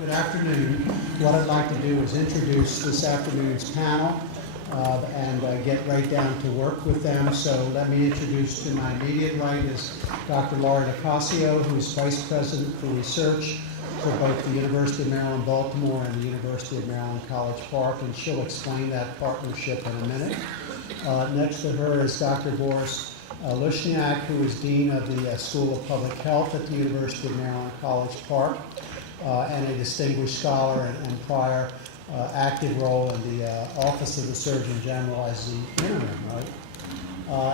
Good afternoon. What I'd like to do is introduce this afternoon's panel and get right down to work with them. So let me introduce to my immediate right is Dr. Laurie Locascio, who is Vice President for Research for both the University of Maryland, Baltimore and the University of Maryland, College Park, and she'll explain that partnership in a minute. Next to her is Dr. Boris Lushniak, who is Dean of the School of Public Health at the University of Maryland, College Park, and a distinguished scholar and prior active role in the Office of the Surgeon General as the interim, right?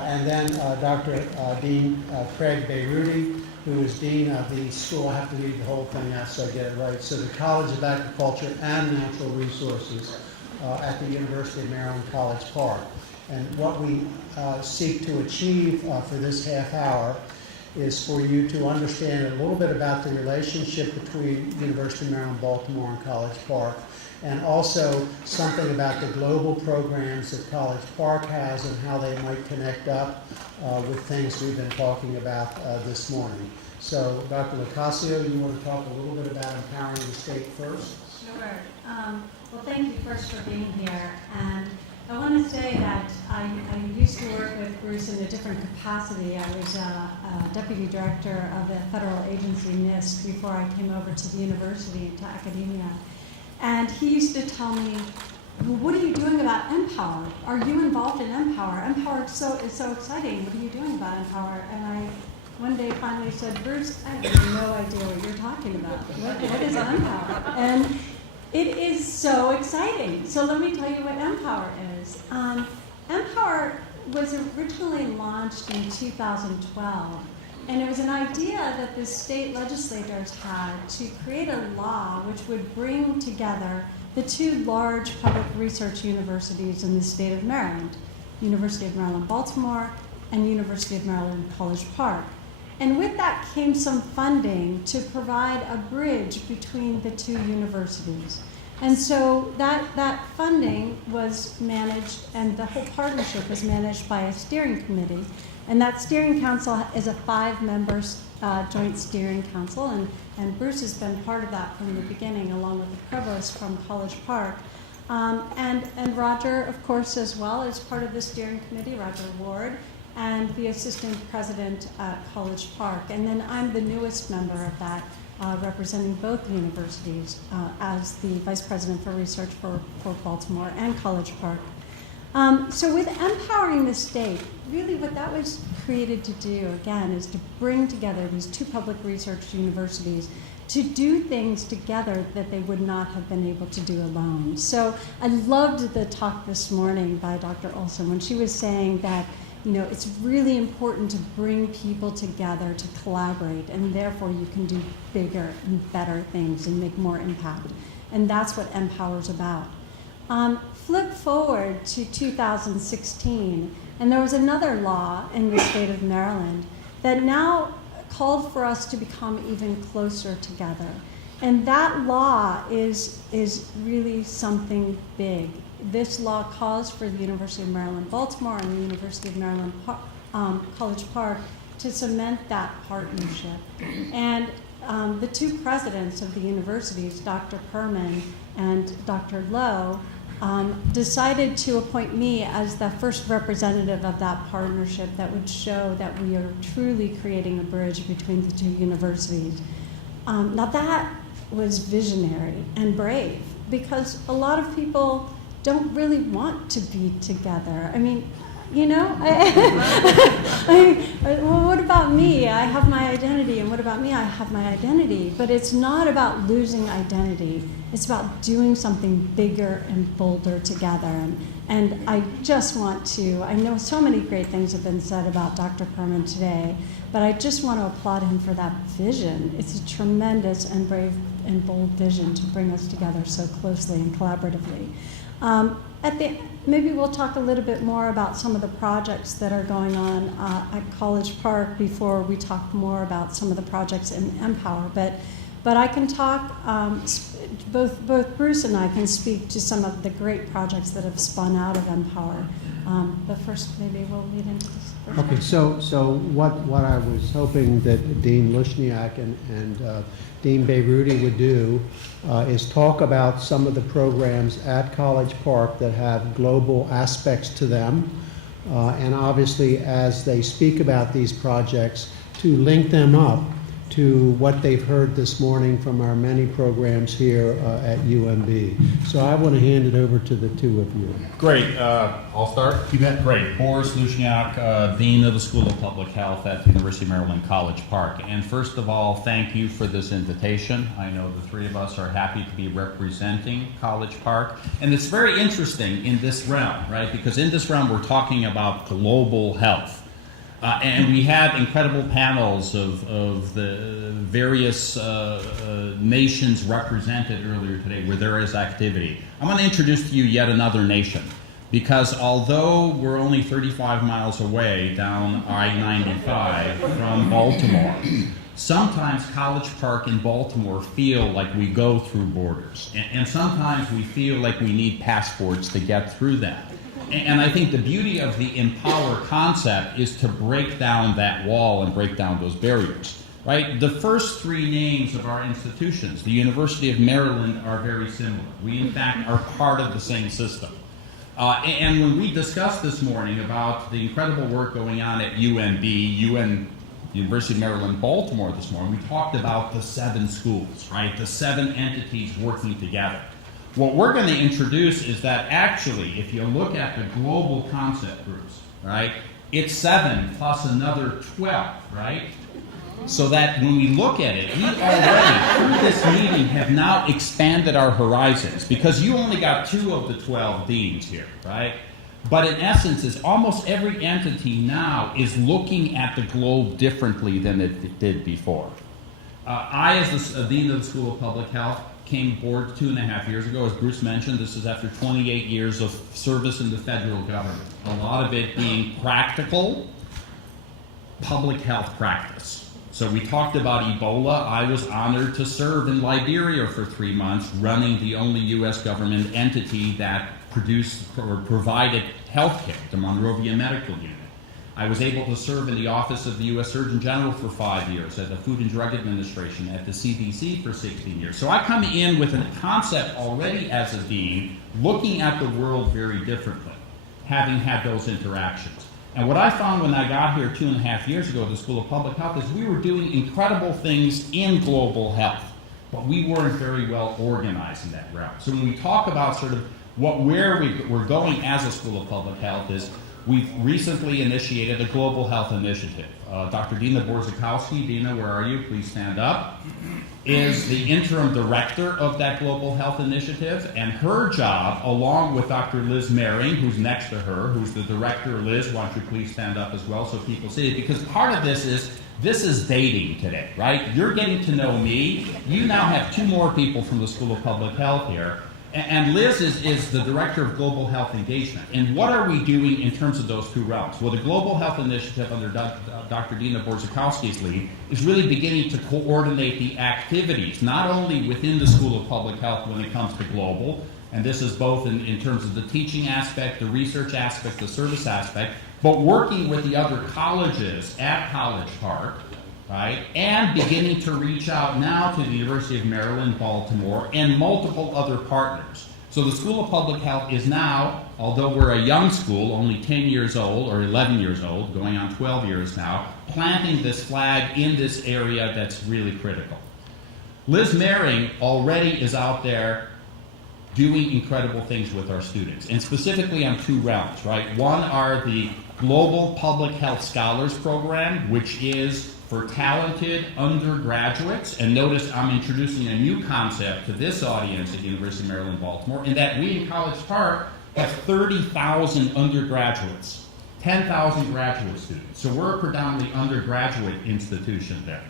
And then Dr. Dean Craig Beyrouty, who is Dean of the School, I have to read the whole thing out so I get it right, so the College of Agriculture and Natural Resources at the University of Maryland, College Park. And what we seek to achieve for this half hour is for you to understand a little bit about the relationship between University of Maryland, Baltimore and College Park, and also something about the global programs that College Park has and how they might connect up with things we've been talking about this morning. So, Dr. Locascio, you want to talk a little bit about empowering the state first? Sure. Well, thank you first for being here. And I want to say that I used to work with Bruce in a different capacity. I was a deputy director of the federal agency NIST before I came over to the university, to academia. And he used to tell me, well, what are you doing about MPower? Are you involved in MPower? MPower is so exciting. What are you doing about MPower? And I one day finally said, Bruce, I have no idea what you're talking about. What is MPower? And it is so exciting. So let me tell you what MPower is. MPower was originally launched in 2012, and it was an idea that the state legislators had to create a law which would bring together the two large public research universities in the state of Maryland, University of Maryland, Baltimore, and University of Maryland, College Park. And with that came some funding to provide a bridge between the two universities. And so that funding was managed, and the whole partnership was managed by a steering committee. And that steering council is a 5-member joint steering council, and Bruce has been part of that from the beginning, along with the Provost from College Park. And Roger, of course, as well, is part of the steering committee, Roger Ward, and the assistant president at College Park. And then I'm the newest member of that, representing both universities as the vice president for research for Baltimore and College Park. So with empowering the state, really what that was created to do, again, is to bring together these two public research universities to do things together that they would not have been able to do alone. So I loved the talk this morning by Dr. Olson when she was saying that it's really important to bring people together to collaborate, and therefore you can do bigger and better things and make more impact. And that's what MPower's about. Flip forward to 2016, and there was another law in the state of Maryland that now called for us to become even closer together. And that law is really something big. This law calls for the University of Maryland, Baltimore and the University of Maryland, College Park to cement that partnership. And the two presidents of the universities, Dr. Perman and Dr. Lowe, decided to appoint me as the first representative of that partnership that would show that we are truly creating a bridge between the two universities. Now that was visionary and brave, because a lot of people don't really want to be together. I mean, well, what about me? I have my identity, and what about me? I have my identity. But it's not about losing identity. It's about doing something bigger and bolder together. And I just want to, I know so many great things have been said about Dr. Perman today, but I just want to applaud him for that vision. It's a tremendous and brave and bold vision to bring us together so closely and collaboratively. Maybe we'll talk a little bit more about some of the projects that are going on at College Park before we talk more about some of the projects in MPower. But But I can talk, both Bruce and I can speak to some of the great projects that have spun out of Empower. But first, maybe we'll lead into this. Okay, so what I was hoping that Dean Lushniak and Dean Beyrouty would do is talk about some of the programs at College Park that have global aspects to them. And obviously, as they speak about these projects, to link them up to what they've heard this morning from our many programs here at UMB. So I want to hand it over to the two of you. Great. I'll start. You bet. Great. Boris Lushniak, Dean of the School of Public Health at the University of Maryland, College Park. And first of all, thank you for this invitation. I know the three of us are happy to be representing College Park. And it's very interesting in this realm, right? Because in this realm, we're talking about global health. And we had incredible panels of the various nations represented earlier today where there is activity. I want to introduce to you yet another nation, because although we're only 35 miles away down I-95 from Baltimore, sometimes College Park and Baltimore feel like we go through borders, and sometimes we feel like we need passports to get through them. And I think the beauty of the Empower concept is to break down that wall and break down those barriers, right? The first three names of our institutions, the University of Maryland, are very similar. We, in fact, are part of the same system. And when we discussed this morning about the incredible work going on at UMB, University of Maryland, Baltimore this morning, we talked about the 7 schools, right? The 7 entities working together. What we're going to introduce is that actually, if you look at the global concept groups, right, it's 7 plus another 12, right? So that when we look at it, we already, through this meeting, have now expanded our horizons, because you only got 2 of the 12 deans here, right? But in essence, is almost every entity now is looking at the globe differently than it did before. I, as the dean of the School of Public Health, came aboard 2.5 years ago. As Bruce mentioned, this is after 28 years of service in the federal government. A lot of it being practical public health practice. So we talked about Ebola. I was honored to serve in Liberia for 3 months, running the only U.S. government entity that produced or provided health care, the Monrovia Medical Unit. I was able to serve in the Office of the U.S. Surgeon General for 5 years, at the Food and Drug Administration, at the CDC for 16 years. So I come in with a concept already as a dean, looking at the world very differently, having had those interactions. And what I found when I got here 2.5 years ago at the School of Public Health is we were doing incredible things in global health, but we weren't very well organized in that realm. So when we talk about sort of where we're going as a School of Public Health is, we've recently initiated a global health initiative. Dr. Dina Borzakowski, Dina, where are you? Please stand up. Is the interim director of that global health initiative, and her job, along with Dr. Liz Mehring, who's next to her, who's the director. Liz, why don't you please stand up as well so people see it? Because part of this is dating today, right? You're getting to know me. You now have 2 more people from the School of Public Health here. And Liz is the Director of Global Health Engagement. And what are we doing in terms of those 2 realms? Well, the Global Health Initiative under Dr. Dina Borzakowski's lead is really beginning to coordinate the activities, not only within the School of Public Health when it comes to global, and this is both in terms of the teaching aspect, the research aspect, the service aspect, but working with the other colleges at College Park, right, and beginning to reach out now to the University of Maryland, Baltimore, and multiple other partners. So the School of Public Health is now, although we're a young school, only 10 years old or 11 years old, going on 12 years now, planting this flag in this area that's really critical. Liz Mehring already is out there doing incredible things with our students, and specifically on 2 realms, right? One are the Global Public Health Scholars Program, which is for talented undergraduates, and notice I'm introducing a new concept to this audience at the University of Maryland, Baltimore, in that we in College Park have 30,000 undergraduates, 10,000 graduate students. So we're a predominantly undergraduate institution there.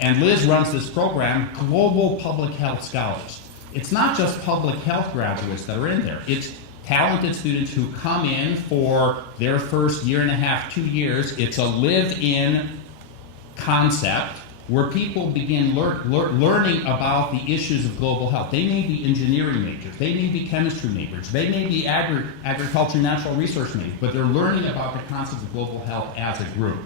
And Liz runs this program, Global Public Health Scholars. It's not just public health graduates that are in there. It's talented students who come in for their first 1.5 years, 2 years. It's a live-in concept where people begin learning about the issues of global health. They may be engineering majors, they may be chemistry majors, they may be agriculture, natural resource majors, but they're learning about the concept of global health as a group.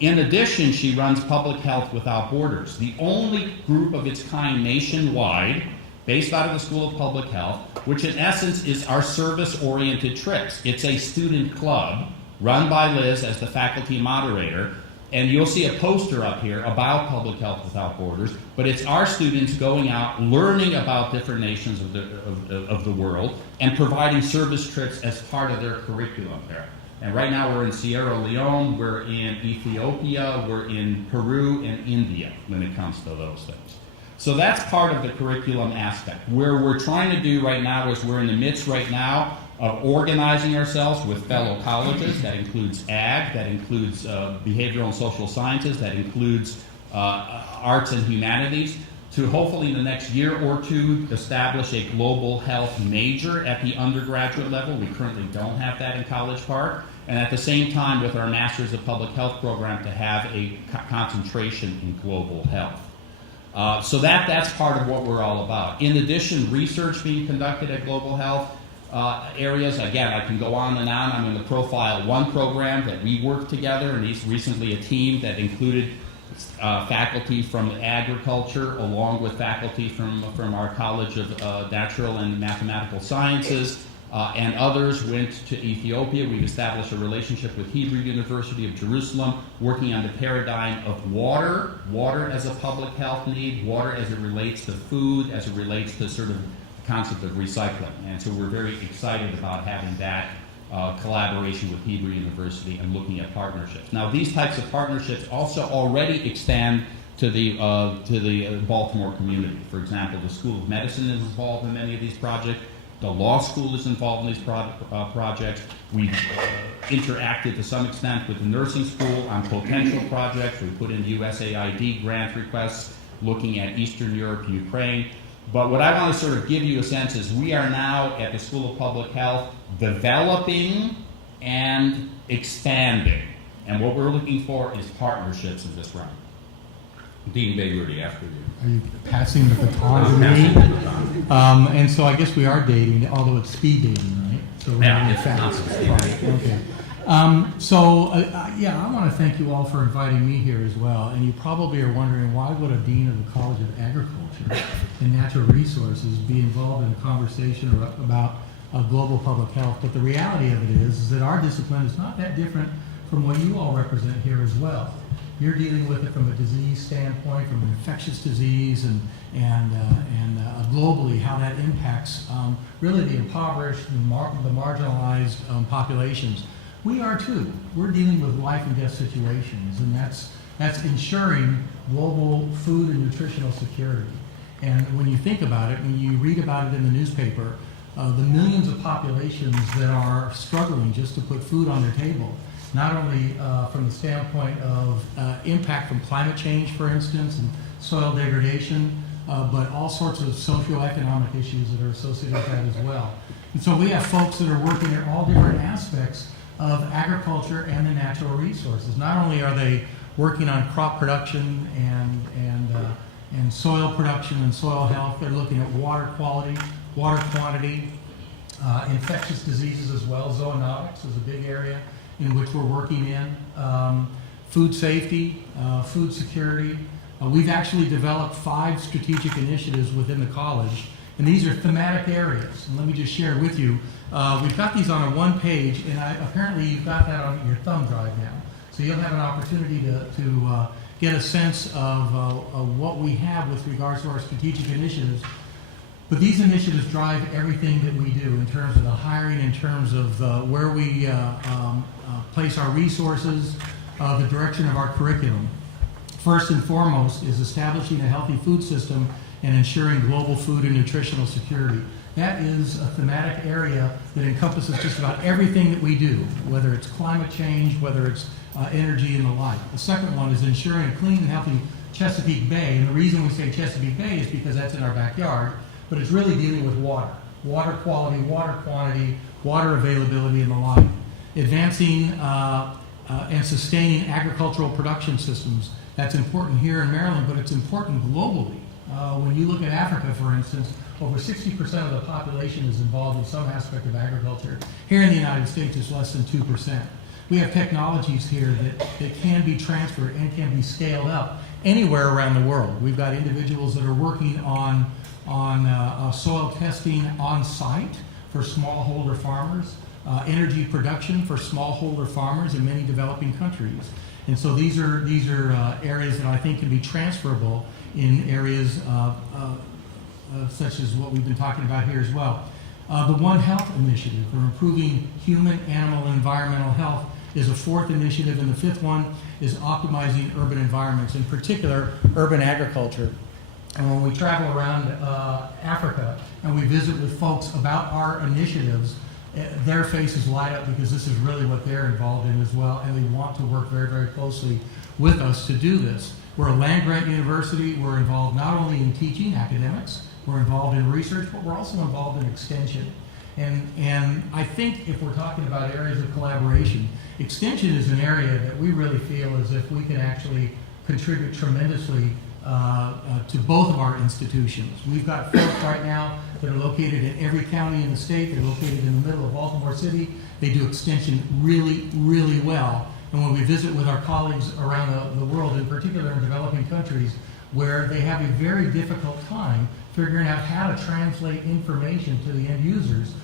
In addition, she runs Public Health Without Borders, the only group of its kind nationwide based out of the School of Public Health, which in essence is our service-oriented trips. It's a student club run by Liz as the faculty moderator, and you'll see a poster up here about Public Health Without Borders, but it's our students going out, learning about different nations of the world, and providing service trips as part of their curriculum there. And right now we're in Sierra Leone, we're in Ethiopia, we're in Peru and India when it comes to those things. So that's part of the curriculum aspect. Where we're trying to do right now is we're in the midst right now of organizing ourselves with fellow colleges. That includes ag, that includes behavioral and social sciences, that includes arts and humanities, to hopefully in the next year or two establish a global health major at the undergraduate level. We currently don't have that in College Park. And at the same time with our Masters of Public Health program to have a concentration in global health. So that's part of what we're all about. In addition, research being conducted at global health areas. Again, I can go on and on. I'm in the Profile 1 program that we worked together, and he's recently a team that included faculty from agriculture along with faculty from our College of Natural and Mathematical Sciences, and others went to Ethiopia. We've established a relationship with Hebrew University of Jerusalem, working on the paradigm of water as a public health need, water as it relates to food, as it relates to sort of the concept of recycling. And so we're very excited about having that collaboration with Hebrew University and looking at partnerships. Now, these types of partnerships also already extend to the Baltimore community. For example, the School of Medicine is involved in many of these projects. The law school is involved in these projects. We've interacted to some extent with the nursing school on potential projects. We put in USAID grant requests looking at Eastern Europe, Ukraine. But what I want to sort of give you a sense is we are now at the School of Public Health developing and expanding. And what we're looking for is partnerships in this round. Dean Beyrouty, after you. Are you passing the baton to me? And so I guess we are dating, although it's speed dating, right? So we're Yeah, really it's fast. not. Okay. Yeah, I want to thank you all for inviting me here as well. And you probably are wondering, why would a dean of the College of Agriculture and Natural Resources be involved in a conversation about global public health? But the reality of it is that our discipline is not that different from what you all represent here as well. You're dealing with it from a disease standpoint, from an infectious disease, and globally how that impacts really the impoverished, the marginalized populations. We are too. We're dealing with life and death situations, and that's ensuring global food and nutritional security. And when you think about it, when you read about it in the newspaper, the millions of populations that are struggling just to put food on their table, not only from the standpoint of impact from climate change, for instance, and soil degradation, but all sorts of socioeconomic issues that are associated with that as well. And so we have folks that are working at all different aspects of agriculture and the natural resources. Not only are they working on crop production and soil production and soil health, they're looking at water quality, water quantity, infectious diseases as well. Zoonotics is a big area in which we're working in. Food safety, food security. We've actually developed 5 strategic initiatives within the college, and these are thematic areas. And let me just share with you, we've got these on a 1 page, and apparently you've got that on your thumb drive now. So you'll have an opportunity to get a sense of what we have with regards to our strategic initiatives. But these initiatives drive everything that we do in terms of the hiring, in terms of where we place our resources, the direction of our curriculum. First and foremost is establishing a healthy food system and ensuring global food and nutritional security. That is a thematic area that encompasses just about everything that we do, whether it's climate change, whether it's energy and the like. The second one is ensuring a clean and healthy Chesapeake Bay. And the reason we say Chesapeake Bay is because that's in our backyard, but it's really dealing with water. Water quality, water quantity, water availability, and the like. Advancing and sustaining agricultural production systems. That's important here in Maryland, but it's important globally. When you look at Africa, for instance, over 60% of the population is involved in some aspect of agriculture. Here in the United States, it's less than 2%. We have technologies here that can be transferred and can be scaled up anywhere around the world. We've got individuals that are working on soil testing on site for smallholder farmers, energy production for smallholder farmers in many developing countries. And so these are areas that I think can be transferable in areas such as what we've been talking about here as well. The One Health initiative for improving human, animal, and environmental health is a fourth initiative, and the fifth one is optimizing urban environments, in particular urban agriculture. And when we travel around Africa and we visit with folks about our initiatives, their faces light up because this is really what they're involved in as well, and they want to work very, very closely with us to do this. We're a land-grant university. We're involved not only in teaching, academics, we're involved in research, but we're also involved in extension. And I think if we're talking about areas of collaboration, extension is an area that we really feel as if we can actually contribute tremendously to both of our institutions. We've got folks right now that are located in every county in the state. They're located in the middle of Baltimore City. They do extension really, really well. And when we visit with our colleagues around the world, in particular in developing countries, where they have a very difficult time figuring out how to translate information to the end users,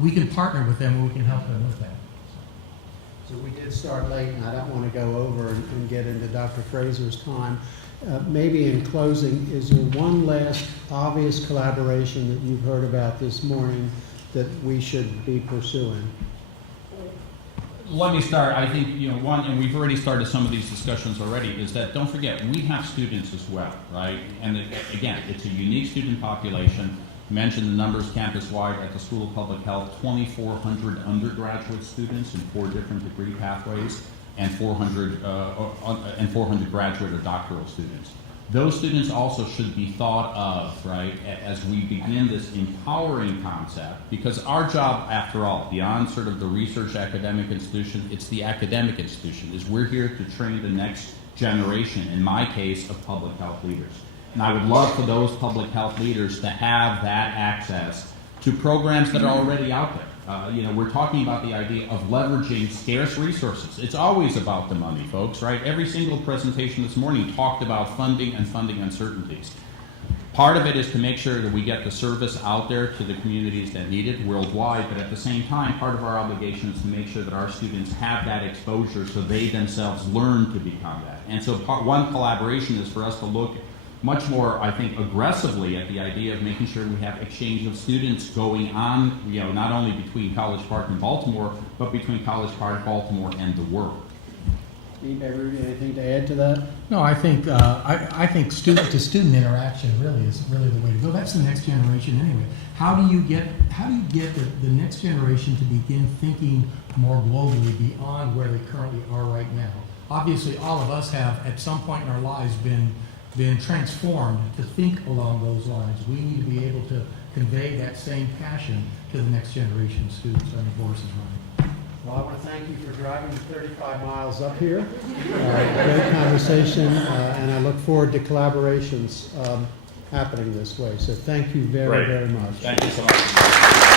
we can partner with them and we can help them with that. So we did start late, and I don't want to go over and get into Dr. Fraser's time. Maybe in closing, is there one last obvious collaboration that you've heard about this morning that we should be pursuing? Let me start. I think, one, and we've already started some of these discussions already, is that don't forget, we have students as well, right? And again, it's a unique student population. Mentioned the numbers campus-wide at the School of Public Health, 2,400 undergraduate students in 4 different degree pathways, and 400 graduate or doctoral students. Those students also should be thought of, right, as we begin this empowering concept, because our job, after all, beyond sort of the research academic institution, it's the academic institution, is we're here to train the next generation, in my case, of public health leaders. And I would love for those public health leaders to have that access to programs that are already out there. We're talking about the idea of leveraging scarce resources. It's always about the money, folks, right? Every single presentation this morning talked about funding and funding uncertainties. Part of it is to make sure that we get the service out there to the communities that need it worldwide, but at the same time, part of our obligation is to make sure that our students have that exposure so they themselves learn to become that. And so one collaboration is for us to look much more, I think, aggressively at the idea of making sure we have exchange of students going on, not only between College Park and Baltimore, but between College Park, Baltimore, and the world. Anything to add to that? No, I think student-to-student interaction really is really the way to go. That's the next generation anyway. How do you get the next generation to begin thinking more globally beyond where they currently are right now? Obviously, all of us have, at some point in our lives, been transformed to think along those lines. We need to be able to convey that same passion to the next generation of students. I think Boris is right. Well, I want to thank you for driving 35 miles up here. Great conversation, and I look forward to collaborations happening this way. So thank you very, very much. Thank you so much.